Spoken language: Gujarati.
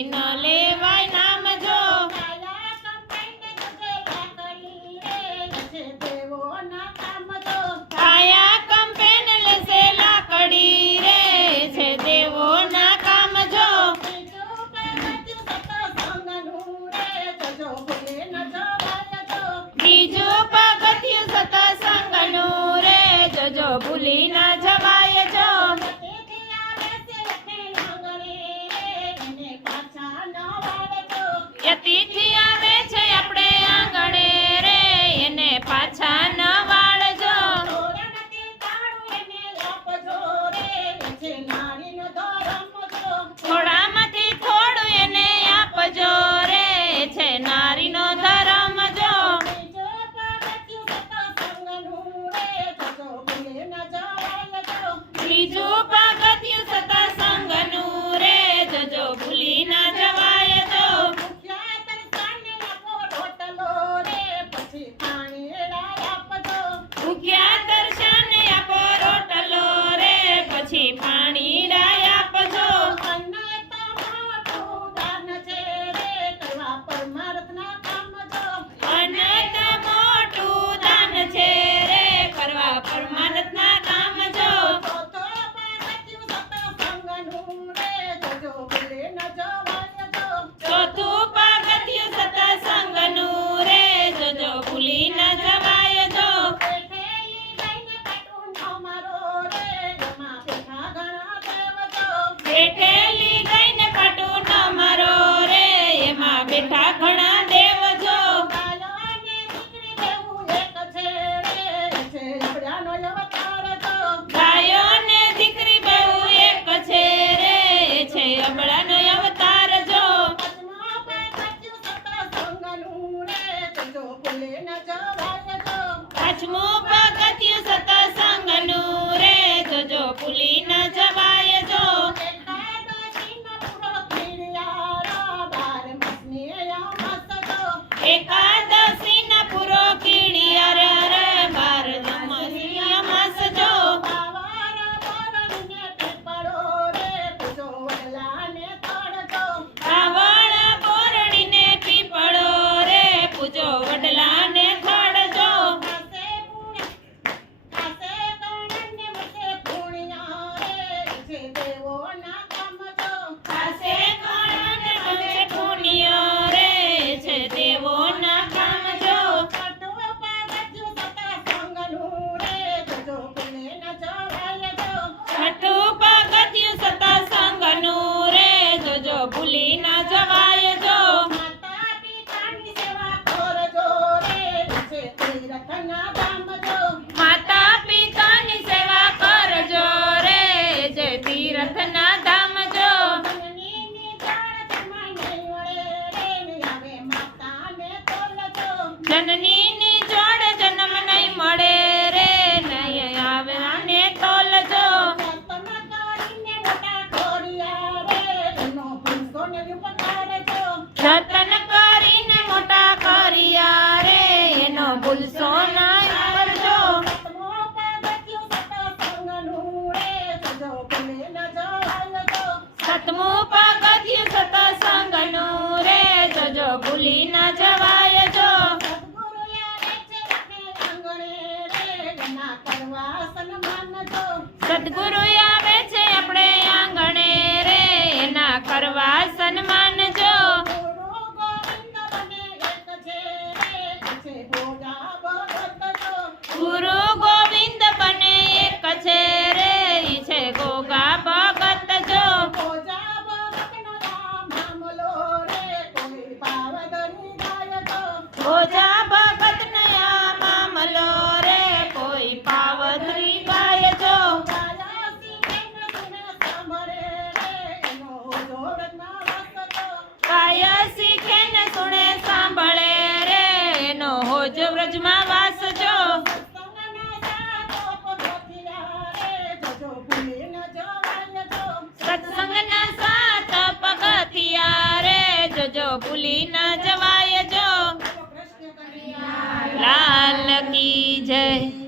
પછી ન લેવાય નામ જો કાયા કંપેન લેશે લાકડી રે છે દેવોના કામ જો બીજું પગથિયું સત્સંગનું રે જોજો ભૂલી ન જવાય જો યતિથી આવે છે આપણે આંગણે રે એને પાછા ન વાળજો થોડામાંથી થોડું એને આપજો રે છે નારીનો ધર્મ જો બીજું પગથિયું સત્સંગનું રે જોજો ભૂલી ન જવાય જો ભૂખ્યા દર્શન આપો રોટલો રે પછી પાણી ડાય આપજો અનંત મોટું દાન છે રે કરવા પરમાનંદના કામ જો ચોથું પગથિયું સત્સંગનું રે જોજો ભૂલી ન જવાય જો બેઠેલી ગઈને પાટું ન મારો રે એમાં બેઠા ઘણા દેવ જો ગાયો ને દીકરી બેઉ એક છે રે છે અબળાનો અવતાર જો પાંચમું પગથિયું સત્સંગનું રે જોજો ભૂલી ન જવાય જો એકાદશી ન પૂરો કીડિયાર રે બાર જમસિયા માસ જો કાવળ બોરડીને પીપળો રે પૂજો વડલાને થડજો ખાસે કણને મને પુણ્ય રે છે દેવોના કામ જો છઠ્ઠું પગથિયું સત્સંગનું રે જોજો ભૂલી ન જવાય જો માતા પિતાની સેવા કરજો રે જે તીર્થના ધામ જો જનનીની જોડ જન્મ નહીં મળે રે નહીં આવે આને તોલજો જતન કરીને મોટા કર્યા રે એનો ભૂલશો નહીં કરજો સતમું પગથિયું સત્સંગનું રે જોજો ભૂલી ન જવાય જો સદગુરુ આવે છે આપણે આંગણે રે એના કરવા સન્માન જો ગુરુ ગોવિંદ બને એક છે રે ઈ છે ગોગા ભગત જો ઓજા ભગત ને આ મામલો રે કોઈ પાવધરી ગાય જો કાય શીખે ને સુણે સાંભળે રે એનો હોજ વ્રજમાં વાસ જો સત્સંગના સાત પગથિયા રે જોજો ભૂલી ન જવાય જો લાલ કી જય।